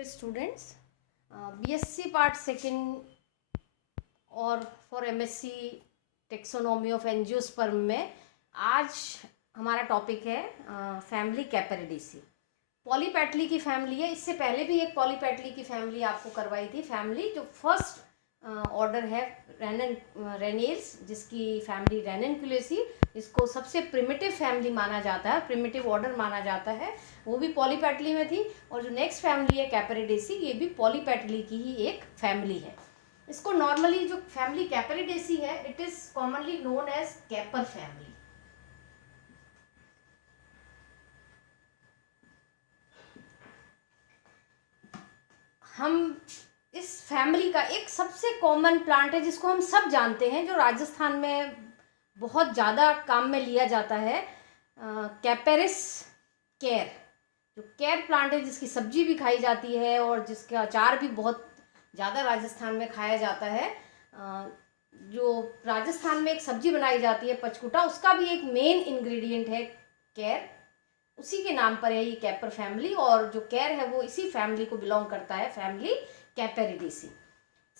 Dear students, BSc Part Second और for MSc taxonomy of angiosperm में आज हमारा टॉपिक है फैमिली कैपेरिडेसी। पॉलीपेटली की फैमिली है। इससे पहले भी एक पॉलीपेटली की फैमिली आपको करवाई थी। फैमिली जो फर्स्ट ऑर्डर है रेनियल्स, जिसकी फैमिली रेनिनकुलेसी, इसको सबसे प्रिमिटिव फैमिली माना जाता है, प्रिमिटिव ऑर्डर माना जाता है, वो भी पॉलीपेटली में थी। और जो नेक्स्ट फैमिली है कैपेरिडेसी, ये भी पॉलीपेटली की ही एक फैमिली है। इसको नॉर्मली जो फैमिली कैपेरिडेसी है, it is commonly known as caper family. हम इस फैमिली का एक सबसे कॉमन प्लांट है जिसको हम सब जानते हैं, जो राजस्थान में बहुत ज़्यादा काम में लिया जाता है, कैपेरिस केर। जो केर प्लांट है, जिसकी सब्जी भी खाई जाती है और जिसका अचार भी बहुत ज़्यादा राजस्थान में खाया जाता है। जो राजस्थान में एक सब्जी बनाई जाती है पचकुटा, उसका भी एक मेन इंग्रेडिएंट है केर। उसी के नाम पर है ये कैपर फैमिली, और जो केर है वो इसी फैमिली को बिलोंग करता है, फैमिली कैपेरिडेसी।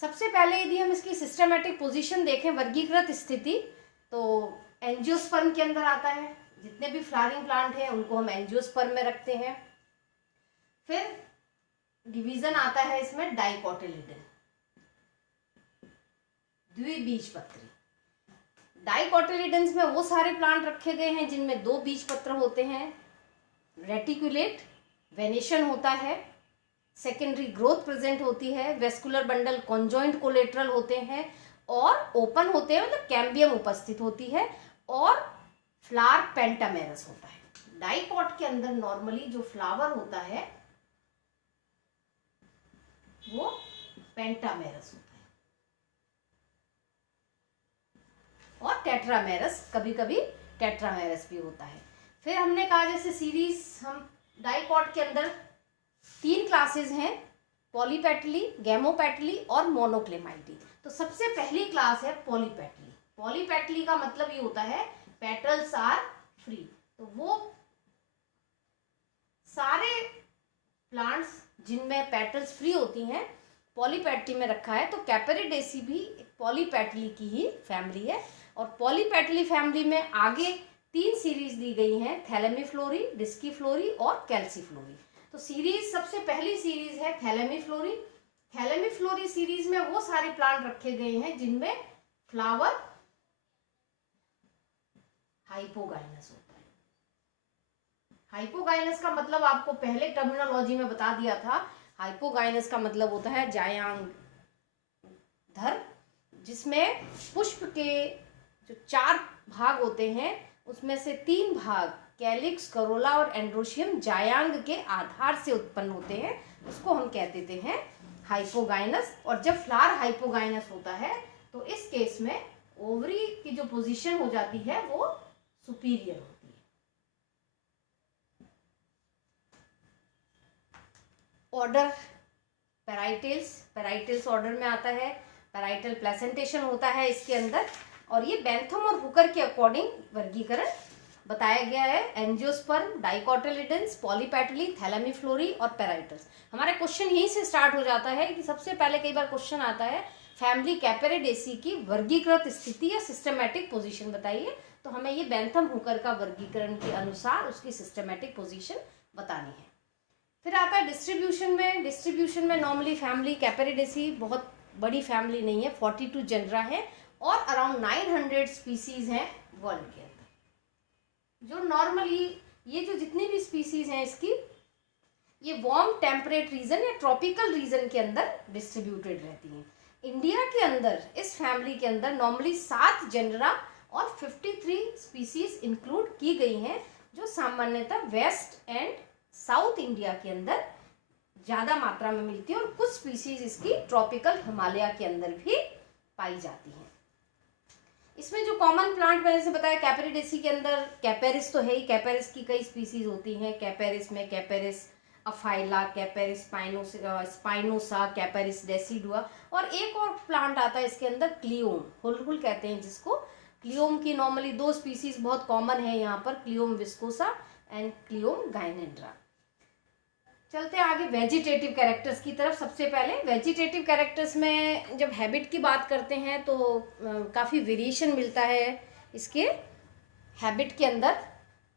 सबसे पहले यदि हम इसकी सिस्टमेटिक पोजीशन देखें, वर्गीकृत स्थिति, तो एंजियोस्पर्म के अंदर आता है। जितने भी फ्लावरिंग प्लांट हैं उनको हम एंजियोस्पर्म में रखते हैं। फिर डिवीजन आता है इसमें डाइकोटिलिडन, द्विबीजपत्री। डाइकोटिलिडन्स में वो सारे प्लांट रखे गए हैं जिनमें दो बीज पत्र होते हैं, रेटिकुलेट, वेनेशन होता है, सेकेंडरी ग्रोथ प्रेजेंट होती है, वेस्कुलर बंडल कॉन्जॉइंट कोलेटरल होते हैं और ओपन होते हैं, मतलब कैम्बियम उपस्थित होती है, और फ्लावर पेंटामेरस होता है। डाइकॉट के अंदर नॉर्मली जो फ्लावर होता है वो पेंटामेरस होता है, और टेट्रामेरस, कभी कभी टेट्रामेरस भी होता है। फिर हमने कहा जैसे सीरीज, हम डाइकॉट के अंदर 3 क्लासेस हैं, पॉलीपेटली, गैमोपेटली और मोनोक्लेमाइडी। तो सबसे पहली क्लास है पॉलीपेटली। पॉलीपेटली का मतलब ये होता है पेटल्स आर फ्री। तो वो सारे प्लांट्स जिनमें पेटल्स फ्री होती हैं पॉलीपेटली में रखा है। तो कैपेरिडेसी भी पॉलीपेटली की ही फैमिली है। और पॉलीपेटली फैमिली में आगे 3 सीरीज दी गई हैं, थैलेमीफ्लोरी, डिस्कीफ्लोरी और कैल्सीफ्लोरी। तो सीरीज, सबसे पहली सीरीज है थैलेमीफ्लोरी। थैलेमीफ्लोरी सीरीज में वो सारे प्लांट रखे गए हैं जिनमें फ्लावर हाइपोगाइनस होता है। हाइपोगाइनस का मतलब आपको पहले टर्मिनोलॉजी में बता दिया था। हाइपोगाइनस का मतलब होता है जायांग धर, जिसमें पुष्प के जो 4 भाग होते हैं उसमें से 3 भाग कैलिक्स, करोला और एंड्रोशियम जायांग के आधार से उत्पन्न होते हैं। उसको हम कह देते हैं हाइपोगाइनस। और जब फ्लावर हाइपोगाइनस होता है तो इस केस में ओवरी की जो पोजीशन हो जाती है वो सुपीरियर होती है। ऑर्डर पैराइटल्स, पैराइटल्स ऑर्डर में आता है। पैराइटल प्लेसेंटेशन होता है इसके अंदर, और ये बेंथम और हुकर के अकॉर्डिंग वर्गीकरण बताया गया है। एंजियोस्पर्म, डाइकोटिलिडन्स, पॉलीपेटली, थैलेमीफ्लोरी और पैराइटल्स। हमारा क्वेश्चन यहीं से स्टार्ट हो जाता है कि सबसे पहले कई बार क्वेश्चन आता है फैमिली कैपेरिडेसी की वर्गीकृत स्थिति या सिस्टमेटिक पोजीशन बताइए। तो हमें ये बेंथम हुकर का वर्गीकरण के अनुसार उसकी सिस्टमेटिक पोजीशन बतानी है। फिर आता है डिस्ट्रीब्यूशन में। डिस्ट्रीब्यूशन में नॉर्मली फैमिली कैपेरिडेसी बहुत बड़ी फैमिली नहीं है, 42 जनरा है और अराउंड 900 स्पीसीज हैं वर्ल्ड के अंदर। जो नॉर्मली ये जो जितनी भी स्पीसीज हैं इसकी, ये वार्म टेम्परेट रीजन या ट्रॉपिकल रीजन के अंदर डिस्ट्रीब्यूटेड रहती हैं। इंडिया के अंदर इस फैमिली के अंदर नॉर्मली 7 जनरा और 53 स्पीसीज इंक्लूड की गई हैं, जो सामान्यतः वेस्ट एंड साउथ इंडिया के अंदर ज़्यादा मात्रा में मिलती है, और कुछ स्पीसीज इसकी ट्रॉपिकल हिमालय के अंदर भी पाई जाती हैं। इसमें जो कॉमन प्लांट मैंने से बताया कैपेरिडेसी के अंदर, कैपेरिस तो है ही, कैपेरिस की कई स्पीसीज होती हैं। कैपेरिस में कैपेरिस अफाइला, कैपेरिस स्पाइनोसा, कैपेरिस डेसिडुआ, और एक और प्लांट आता है इसके अंदर क्लियोम, हुलहुल कहते हैं जिसको। क्लियोम की नॉर्मली 2 स्पीसीज बहुत कॉमन है यहाँ पर, क्लियोम विस्कोसा एंड क्लियोम गाइनेंड्रा। चलते हैं आगे वेजिटेटिव कैरेक्टर्स की तरफ। सबसे पहले वेजिटेटिव कैरेक्टर्स में जब हैबिट की बात करते हैं तो काफ़ी वेरिएशन मिलता है इसके हैबिट के अंदर।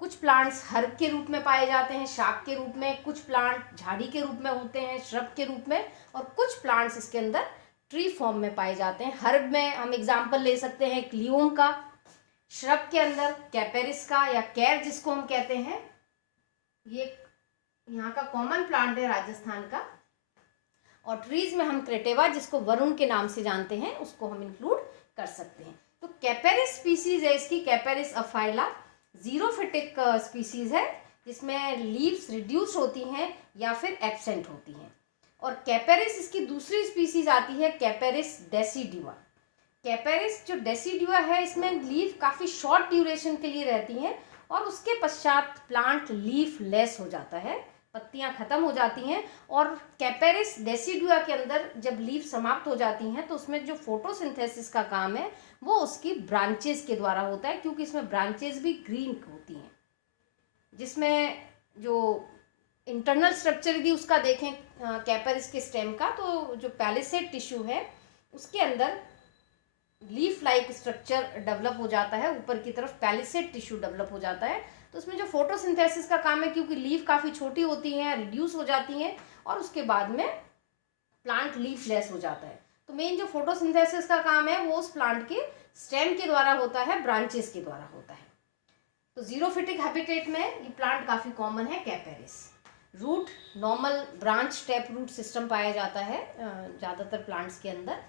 कुछ प्लांट्स हर्ब के रूप में पाए जाते हैं, शाक के रूप में, कुछ प्लांट झाड़ी के रूप में होते हैं, श्रब के रूप में, और कुछ प्लांट्स इसके अंदर ट्री फॉर्म में पाए जाते हैं। हर्ब में हम एग्जाम्पल ले सकते हैं क्लियोम का, श्रब के अंदर कैपेरिस का या कैर जिसको हम कहते हैं, ये यहाँ का कॉमन प्लांट है राजस्थान का। और ट्रीज में हम क्रेटेवा जिसको वरुण के नाम से जानते हैं उसको हम इंक्लूड कर सकते हैं। तो कैपेरिस स्पीसीज है इसकी, कैपेरिस अफाइला, जीरोफिटिक स्पीसीज है जिसमें लीव्स रिड्यूस होती हैं या फिर एब्सेंट होती हैं। और कैपेरिस इसकी दूसरी स्पीसीज आती है कैपेरिस डेसिडुआ। कैपेरिस जो डेसिडुआ है इसमें लीफ काफ़ी शॉर्ट ड्यूरेशन के लिए रहती हैं और उसके पश्चात प्लांट लीफ लेस हो जाता है, पत्तियां खत्म हो जाती हैं। और कैपेरिस डेसिडुआ के अंदर जब लीफ समाप्त हो जाती हैं तो उसमें जो फोटोसिंथेसिस का काम है वो उसकी ब्रांचेस के द्वारा होता है, क्योंकि इसमें ब्रांचेस भी ग्रीन होती हैं। जिसमें जो इंटरनल स्ट्रक्चर यदि उसका देखें कैपेरिस के स्टेम का, तो जो पैलिसेड टिश्यू है उसके अंदर लीफ लाइक स्ट्रक्चर डेवलप हो जाता है, ऊपर की तरफ पैलिसेड टिश्यू डेवलप हो जाता है। तो उसमें जो फोटोसिंथेसिस का काम है, क्योंकि लीफ काफ़ी छोटी होती हैं, रिड्यूस हो जाती हैं और उसके बाद में प्लांट लीफ लेस हो जाता है। तो मेन जो फोटोसिंथेसिस का काम है वो उस प्लांट के स्टेम के द्वारा होता है, ब्रांचेस के द्वारा होता है। तो जीरोफिटिक हैबिटेट में ये प्लांट काफ़ी कॉमन है Capparis. Root normal branch tap root system पाया जाता है ज़्यादातर प्लांट्स के अंदर।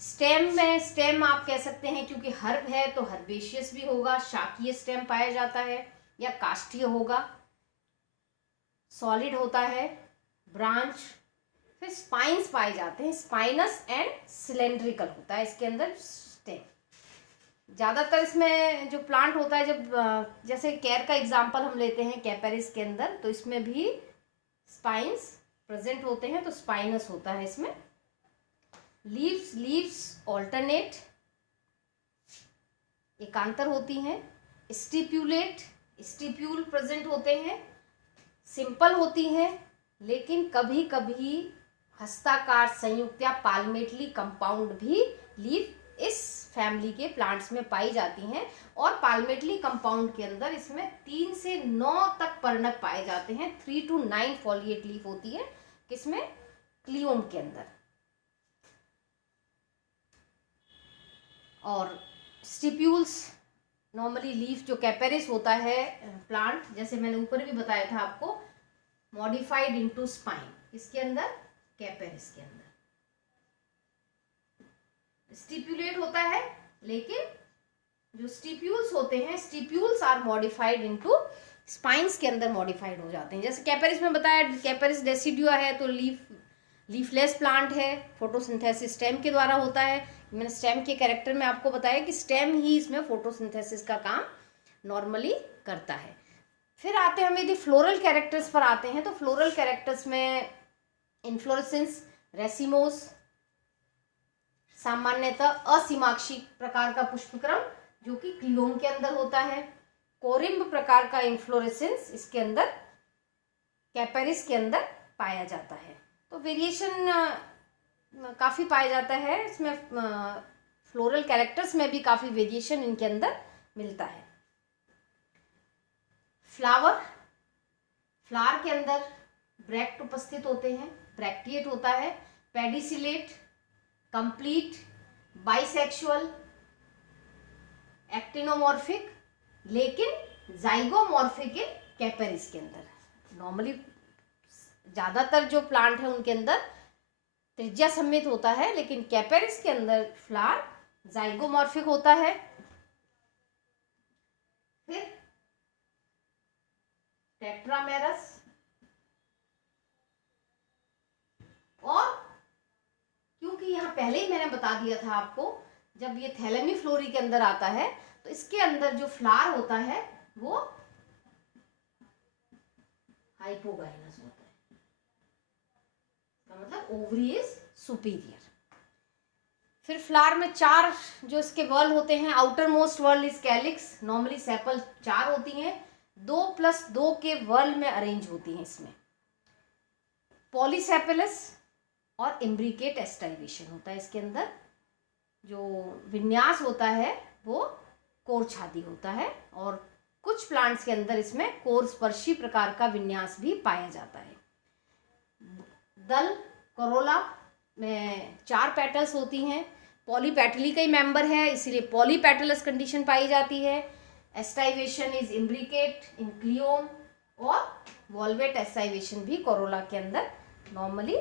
स्टेम में, स्टेम आप कह सकते हैं क्योंकि हर्ब है तो हर्बेशियस भी होगा, शाकीय स्टेम पाया जाता है या काष्ठीय होगा। सॉलिड होता है ब्रांच। फिर स्पाइन्स पाए जाते हैं, स्पाइनस एंड सिलेंड्रिकल होता है इसके अंदर स्टेम। ज़्यादातर इसमें जो प्लांट होता है, जब जैसे कैर का एग्जांपल हम लेते हैं कैपेरिस के अंदर, तो इसमें भी स्पाइन्स प्रेजेंट होते हैं, तो स्पाइनस होता है इसमें। लीव्स ऑल्टरनेट, एकांतर होती हैं। स्टिप्यूलेट, स्टिप्यूल प्रेजेंट होते हैं। सिंपल होती हैं लेकिन कभी कभी हस्ताकार, संयुक्त या पाल्मेटली कंपाउंड भी लीफ इस फैमिली के प्लांट्स में पाई जाती हैं। और पाल्मेटली कंपाउंड के अंदर इसमें 3 से 9 तक पर्णक पाए जाते हैं। 3 to 9 फॉलिएट लीफ होती है किसमें, क्लियोम के अंदर। और स्टिप्यूल्स नॉर्मली लीफ जो कैपेरिस होता है प्लांट, जैसे मैंने ऊपर भी बताया था आपको, मॉडिफाइड इनटू स्पाइन इसके अंदर, कैपेरिस के अंदर स्टिप्यूलेट होता है, लेकिन जो स्टिप्यूल्स होते हैं, stipules are modified into spines के अंदर मॉडिफाइड हो जाते हैं। जैसे कैपेरिस में बताया, कैपेरिस डेसिडुआ है तो लीफलेस प्लांट है, फोटोसिंथेसिस स्टेम के द्वारा होता है। मैंने स्टेम के कैरेक्टर में आपको बताया कि स्टेम ही इसमें फोटोसिंथेसिस का काम नॉर्मली करता है। फिर आते हैं हम यदि फ्लोरल कैरेक्टर्स पर आते हैं, तो फ्लोरल कैरेक्टर्स में इन्फ्लोरेसेंस, रेसिमोस, सामान्यतः असीमाक्षी प्रकार का पुष्पक्रम जो कि क्लियोम के अंदर होता है। कोरिम्ब प्रकार का इन्फ्लोरेसेंस इसके अंदर कैपेरिस के अंदर पाया जाता है। तो वेरिएशन काफ़ी पाया जाता है इसमें, फ्लोरल कैरेक्टर्स में भी काफ़ी वेरिएशन इनके अंदर मिलता है। फ्लावर के अंदर ब्रैक्ट उपस्थित होते हैं, ब्रैक्टिएट होता है। पेडिसिलेट, कंप्लीट, बाइसेक्सुअल, एक्टिनोमॉर्फिक, लेकिन जाइगोमॉर्फिक इन कैपेरिस के अंदर। नॉर्मली ज़्यादातर जो प्लांट है उनके अंदर त्रिज्या सममित होता है, लेकिन कैपेरिस के अंदर फ्लावर जाइगोमॉर्फिक होता है। फिर टेट्रामेरस, और क्योंकि यहाँ पहले ही मैंने बता दिया था आपको, जब ये थैलेमी फ्लोरी के अंदर आता है तो इसके अंदर जो फ्लावर होता है वो हाइपोगाइनस होता है, मतलब ओवरी इज सुपीरियर। फिर फ्लावर में 4 जो इसके वर्ल होते हैं, outer most whorl is calyx, normally sepal 4 होती हैं, 2 + 2 के वर्ल में अरेंज होती हैं इसमें। पॉलीसेपेलस और इम्ब्रिकेट एस्टाइवेशन होता है। इसके अंदर जो विन्यास होता है वो कोर छादी होता है, और कुछ प्लांट्स के अंदर इसमें कोर स्पर्शी प्रकार का विन्यास भी पाया जाता है। दल कोरोला में 4 पेटल्स होती हैं। पॉलीपेटली का ही मेंबर है, इसीलिए पॉलीपेटलस कंडीशन पाई जाती है। एस्टाइवेशन इज इम्ब्रिकेट इन क्लियोम, और वॉल्वेट एस्टाइवेशन भी कोरोला के अंदर नॉर्मली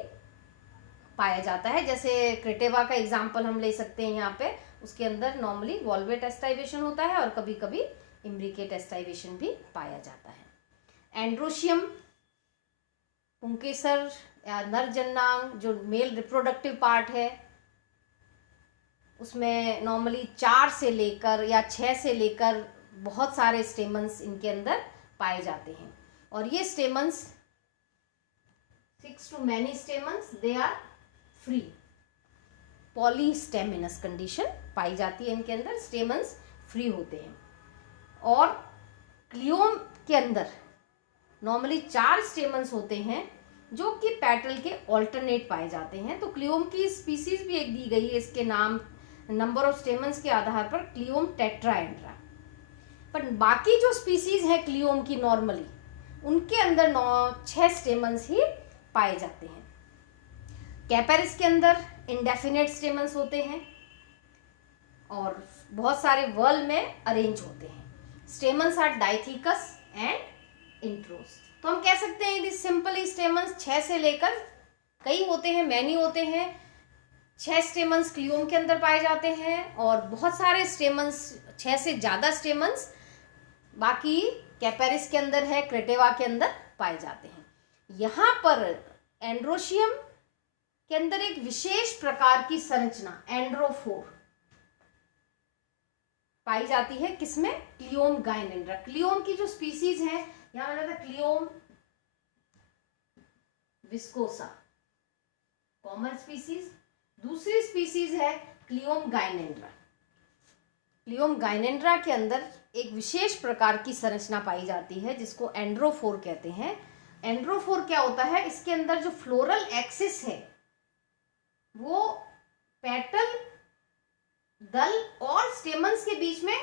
पाया जाता है। जैसे क्रेटेवा का एग्जाम्पल हम ले सकते हैं यहाँ पे, उसके अंदर नॉर्मली वॉल्वेट एस्टाइवेशन होता है और कभी कभी इम्ब्रिकेट एस्टाइवेशन भी पाया जाता है। एंड्रोशियम पुंकेसर या नर जन्नांग जो मेल रिप्रोडक्टिव पार्ट है, उसमें नॉर्मली 4 से लेकर या 6 से लेकर बहुत सारे स्टेमन्स इनके अंदर पाए जाते हैं, और ये stamens 6 to many stamens they are free। पॉलीस्टेमिनस कंडीशन पाई जाती है इनके अंदर, स्टेमन्स फ्री होते हैं। और क्लियोम के अंदर नॉर्मली 4 स्टेमन्स होते हैं जो कि पेटल के ऑल्टरनेट पाए जाते हैं। तो क्लियोम की स्पीसीज भी एक दी गई है इसके नाम, नंबर ऑफ स्टेमन्स के आधार पर, क्लियोम टेट्राएड्रा। पर बाकी जो स्पीसीज है क्लियोम की नॉर्मली, उनके अंदर 6 स्टेमन्स ही पाए जाते हैं। कैपेरिस के अंदर इंडेफिनेट स्टेमन्स होते हैं और बहुत सारे वर्ल में अरेंज होते हैं। Stamens are dithecous and introrse. तो हम कह सकते हैं दिस सिंपली स्टेमन्स 6 से लेकर, कई होते हैं, मैनी होते हैं, 6 स्टेमन्स क्लियोम के अंदर पाए जाते हैं, और बहुत सारे स्टेमन्स, 6 से ज़्यादा स्टेमन्स बाकी कैपेरिस के अंदर है, क्रेटेवा के अंदर पाए जाते हैं। यहाँ पर एंड्रोशियम के अंदर एक विशेष प्रकार की संरचना एंड्रोफोर पाई जाती है। किसमें? क्लियोम गाइनेंड्रा। क्लियोम की जो स्पीसीज है, यहाँ मैंने था क्लियोम विस्कोसा कॉमन स्पीसीज, दूसरी स्पीसीज है क्लियोम गाइनेंड्रा। क्लियोम गाइनेंड्रा के अंदर एक विशेष प्रकार की संरचना पाई जाती है जिसको एंड्रोफोर कहते हैं। एंड्रोफोर क्या होता है? इसके अंदर जो फ्लोरल एक्सिस है वो पेटल, दल और स्टेमन्स के बीच में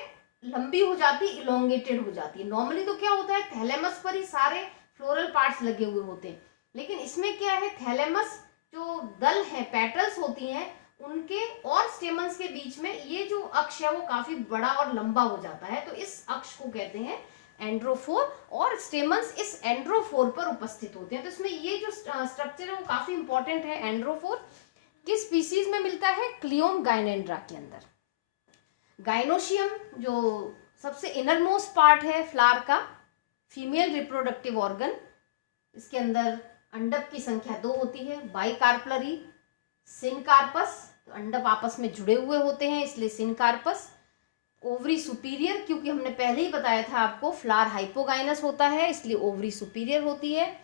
लंबी हो जाती, इलोंगेटेड हो जाती है। नॉर्मली तो क्या होता है, थैलेमस पर ही सारे फ्लोरल पार्ट्स लगे हुए होते हैं, लेकिन इसमें क्या है, थैलेमस जो दल है, पेटल्स होती हैं, उनके और स्टेमन्स के बीच में ये जो अक्ष है वो काफी बड़ा और लंबा हो जाता है। तो इस अक्ष को कहते हैं एंड्रोफोर, और स्टेमन्स इस एंड्रोफोर पर उपस्थित होते हैं। तो इसमें ये जो स्ट्रक्चर है वो काफी इंपॉर्टेंट है। एंड्रोफोर किस स्पीसीज में मिलता है? क्लियोम गाइनेंड्रा के अंदर। गाइनोशियम जो सबसे इनर मोस्ट पार्ट है फ्लावर का, फीमेल रिप्रोडक्टिव ऑर्गन, इसके अंदर अंडक की संख्या 2 होती है। बाइकार्पलरी, सिनकार्पस, तो अंडक आपस में जुड़े हुए होते हैं इसलिए सिनकार्पस। ओवरी सुपीरियर, क्योंकि हमने पहले ही बताया था आपको फ्लावर हाइपोगाइनस होता है इसलिए ओवरी सुपीरियर होती है।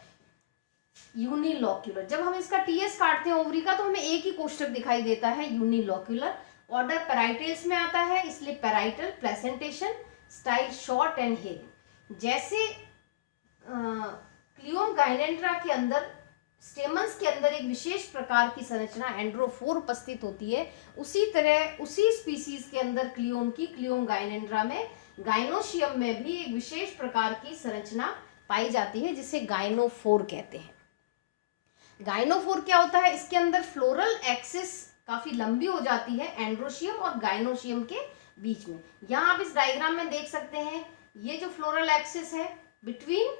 यूनिलॉक्यूलर, जब हम इसका टीएस काटते हैं ओवरी का तो हमें एक ही कोष्ठक दिखाई देता है, यूनिलॉक्यूलर। ऑर्डर पैराइटल्स में आता है इसलिए parietal, placentation, style short and hair. जैसे क्लियोम गाइनेंड्रा के अंदर स्टेमन्स के अंदर एक विशेष प्रकार की संरचना एंड्रोफोर उपस्थित होती है, उसी तरह उसी स्पीसीज के अंदर क्लियोम की, क्लियोम गाइनेंड्रा में, गाइनोशियम में भी एक विशेष प्रकार की संरचना पाई जाती है जिसे गाइनोफोर कहते हैं। गाइनोफोर क्या होता है? इसके अंदर फ्लोरल एक्सिस काफी लंबी हो जाती है एंड्रोशियम और गाइनोशियम के बीच में। यहाँ आप इस डायग्राम में देख सकते हैं, ये जो फ्लोरल एक्सिस है between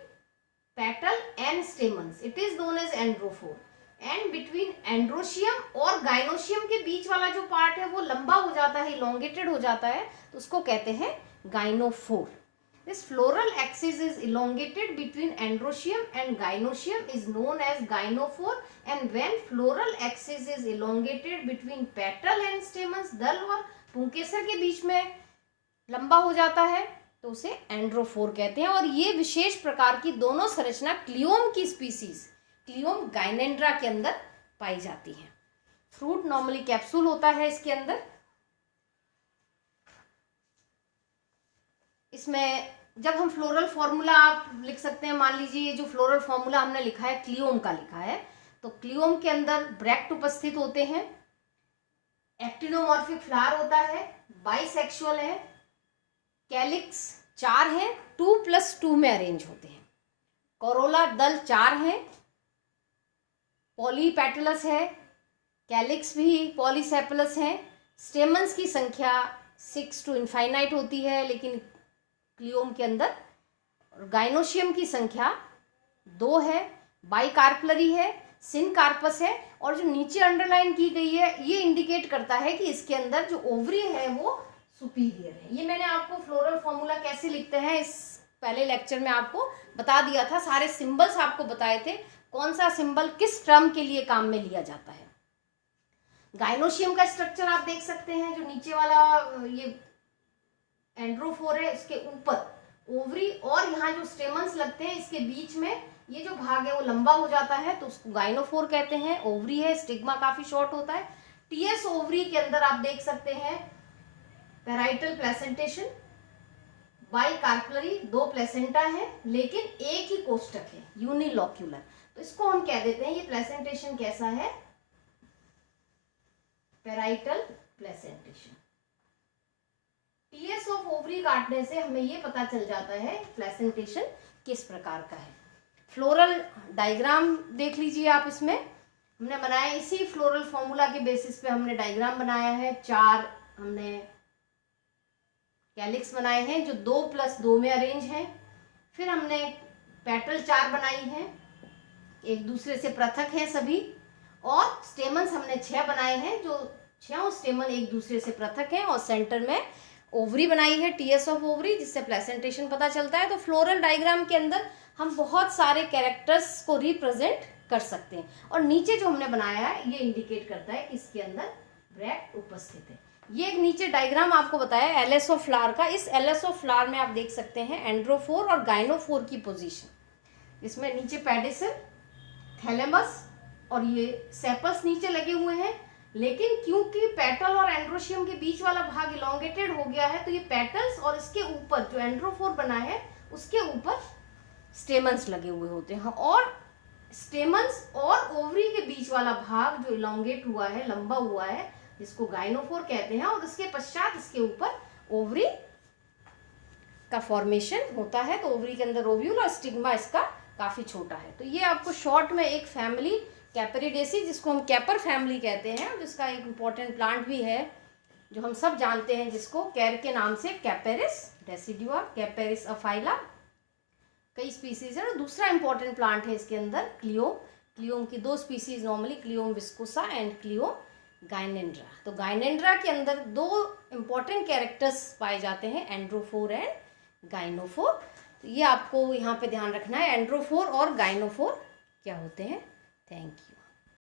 petal and stamens, it is known as androphore. And between androecium और गाइनोशियम के बीच वाला जो पार्ट है वो लंबा हो जाता है, इलोंगेटेड हो जाता है, तो उसको कहते हैं गाइनोफोर। This floral axis is elongated between androecium and gynoecium is known as gynophore, and when floral axis is elongated between petal and stamens, दल और पुंकेसर के बीच में लंबा हो जाता है तो उसे एंड्रोफोर कहते हैं। और ये विशेष प्रकार की दोनों संरचना क्लियोम की स्पीसीज, क्लियोम गाइनेंड्रा के अंदर पाई जाती है। फ्रूट नॉर्मली कैप्सूल होता है इसके अंदर। इसमें जब हम फ्लोरल फॉर्मूला आप लिख सकते हैं, मान लीजिए ये जो फ्लोरल फॉर्मूला हमने लिखा है क्लियोम का लिखा है, तो क्लियोम के अंदर ब्रैक्ट उपस्थित होते हैं, एक्टिनोमॉर्फिक फ्लावर होता है, बाइसेक्सुअल है, कैलिक्स 4 है, 2+2 में अरेंज होते हैं, कोरोला दल 4 है, पॉलीपेटलस है, कैलिक्स भी पॉलीसेपलस है, स्टेमन्स की संख्या 6 to इनफाइनाइट होती है लेकिन क्लियोम के अंदर, गाइनोशियम की संख्या 2 है, बाइकार्पलरी है, सिनकार्पस है, और जो नीचे अंडरलाइन की गई है ये इंडिकेट करता है कि इसके अंदर जो ओवरी है वो सुपीरियर है। ये मैंने आपको फ्लोरल फॉर्मूला कैसे लिखते हैं इस पहले लेक्चर में आपको बता दिया था, सारे सिंबल्स आपको बताए थे, कौन सा सिंबल किस टर्म के लिए काम में लिया जाता है। गाइनोशियम का स्ट्रक्चर आप देख सकते हैं, जो नीचे वाला ये एंड्रोफोर है इसके ऊपर ओवरी और यहाँ जो स्टेमन्स लगते हैं इसके बीच में ये जो भाग है वो लंबा हो जाता है तो उसको गाइनोफोर कहते हैं। ओवरी है, स्टिग्मा काफी शॉर्ट होता है। टीएस ओवरी के अंदर आप देख सकते हैं पैराइटल प्लेसेंटेशन, बाइकार्पलरी, 2 प्लेसेंटा है लेकिन एक ही कोष्ठक है, यूनिलोक्यूलर, तो इसको हम कह देते हैं ये प्लेसेंटेशन कैसा है, parietal placentation. TS of ovary काटने से हमें ये पता चल जाता है प्लेसेंटेशन किस प्रकार का है। फ्लोरल डायग्राम देख लीजिए आप, इसमें हमने बनाया इसी फ्लोरल फॉर्मूला के बेसिस पे हमने डायग्राम बनाया है। 4 हमने कैलिक्स बनाए हैं जो 2+2 में अरेंज हैं, फिर हमने पेटल 4 बनाई हैं, एक दूसरे से पृथक हैं सभी, और स्टेमन्स हमने 6 बनाए हैं जो 6 स्टेमन एक दूसरे से पृथक हैं, और सेंटर में ओवरी बनाई है, टीएस ऑफ ओवरी, जिससे प्लेसेंटेशन पता चलता है। तो फ्लोरल डायग्राम के अंदर हम बहुत सारे कैरेक्टर्स को रिप्रेजेंट कर सकते हैं, और नीचे जो हमने बनाया है ये इंडिकेट करता है कि इसके अंदर ब्रैक्ट उपस्थित है। ये एक नीचे डायग्राम आपको बताया एलएस ऑफ फ्लावर का। इस एलएस ऑफ फ्लावर में आप देख सकते हैं एंड्रोफोर और गाइनोफोर की पोजीशन। इसमें नीचे पेडिसल, थैलेमस और ये सेपल्स नीचे लगे हुए हैं, लेकिन क्योंकि पेटल और एंड्रोशियम के बीच वाला भाग इलोंगेटेड हो गया है तो ये पेटल्स और इसके ऊपर जो एंड्रोफोर बना है उसके ऊपर स्टेमन्स लगे हुए होते हैं, और स्टेमन्स और ओवरी के बीच वाला भाग जो इलोंगेट हुआ है, लंबा हुआ है, जिसको गाइनोफोर कहते हैं, और उसके पश्चात इसके ऊपर ओवरी का फॉर्मेशन होता है। तो ओवरी के अंदर ओव्यूल और स्टिग्मा इसका काफी छोटा है। तो ये आपको शॉर्ट में एक फैमिली कैपेरिडेसी, जिसको हम कैपर फैमिली कहते हैं, जिसका एक इम्पॉर्टेंट प्लांट भी है जो हम सब जानते हैं, जिसको कैर के नाम से कैपेरिस डेसिडुआ, कैपेरिस अफाइला, कई स्पीसीज है। और दूसरा इंपॉर्टेंट प्लांट है इसके अंदर क्लियोम। क्लियोम की 2 स्पीसीज नॉर्मली, क्लियोम विस्कोसा एंड क्लियोम गाइनेंड्रा। तो गाइनेंड्रा के अंदर 2 इंपॉर्टेंट कैरेक्टर्स पाए जाते हैं, एंड्रोफोर एंड गाइनोफोर। तो ये आपको यहाँ पे ध्यान रखना है, एंड्रोफोर और गाइनोफोर क्या होते हैं। Thank you.